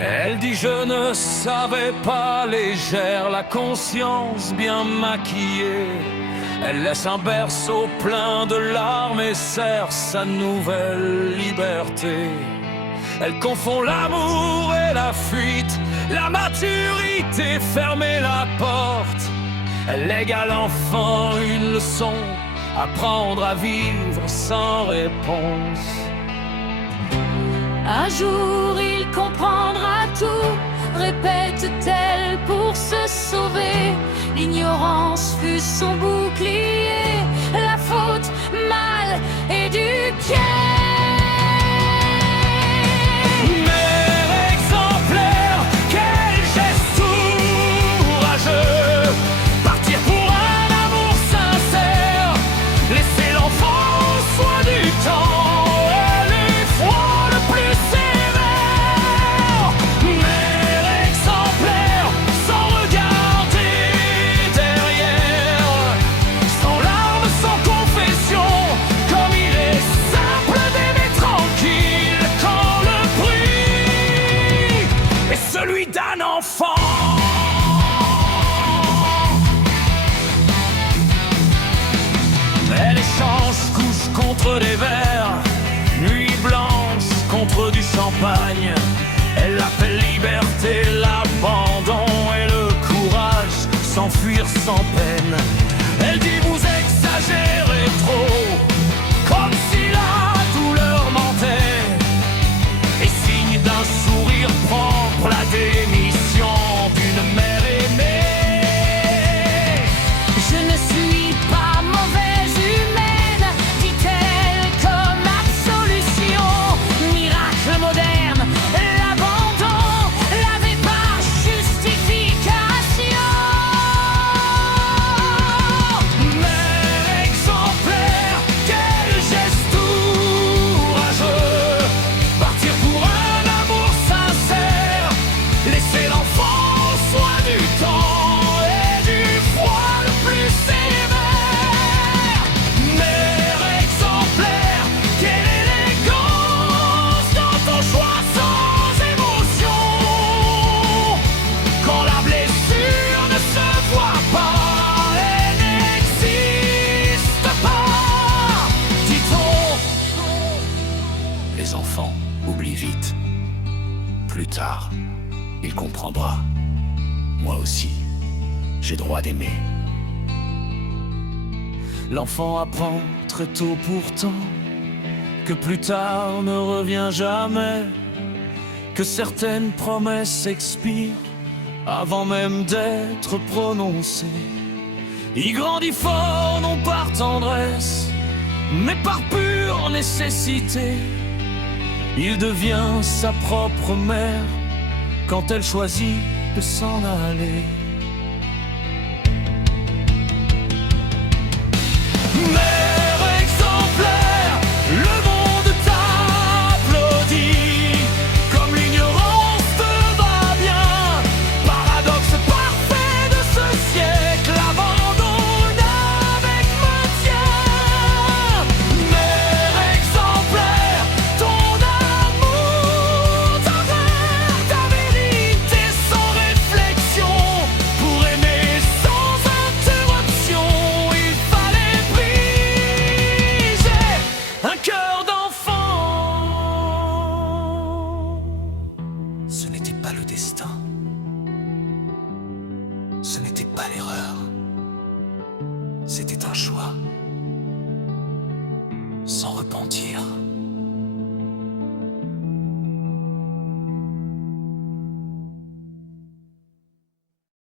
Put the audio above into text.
Elle dit je ne savais pas, légère, la conscience bien maquillée. Elle laisse un berceau plein de larmes et serre sa nouvelle liberté. Elle confond l'amour et la fuite, la maturité, fermer la porte. Elle lègue à l'enfant une leçon, apprendre à vivre sans réponse. Un jour il comprendra tout, répète-t-elle pour se sauver. L'ignorance fut son bouclier, la faute mal éduquée. Mère exemplaire, quel geste courageux, partir pour un amour sincère, laisser l'enfant au soin du temps et l'effroi le plus sévère. Mère exemplaire, sans regarder derrière, sans larmes, sans confession, comme il est simple d'aimer tranquille quand le bruit est celui d'un enfant. Elle échange couche contre des verres, nuit blanche contre du champagne. Elle appelle liberté l'abandon et le courage, s'enfuir sans peine. Elle dit vous exagérez trop, comme si la douleur mentait, et signe d'un sourire propre la démission d'une mère aimée. Je ne suis pas mauvaise humaine, dit-elle comme absolution. Miracle moderne, l'abandon, lavé par justification. Mère exemplaire, quel geste courageux, partir pour un amour sincère, laisser l'enfant au soin du temps et du froid le plus sévère. Mère exemplaire, quelle élégance dans ton choix sans émotion, quand la blessure ne se voit pas et n'existe pas. Dit-on, les enfants oublient vite. Plus tard, il comprendra. Moi aussi, j'ai droit d'aimer. L'enfant apprend très tôt pourtant que plus tard ne revient jamais, que certaines promesses expirent avant même d'être prononcées. Il grandit fort non par tendresse, mais par pure nécessité. Il devient sa propre mère quand elle choisit de s'en aller. Mère exemplaire, le monde t'applaudit, comme l'ignorance te va bien. Paradoxe parfait de ce siècle, abandonne avec maintien. Mère exemplaire, ton amour, ta vraie, ta vérité sans réflexion, pour aimer sans interruption, il fallait briser un cœur d'enfant. Ce n'était pas le destin, ce n'était pas l'erreur, c'était un choix sans repentir.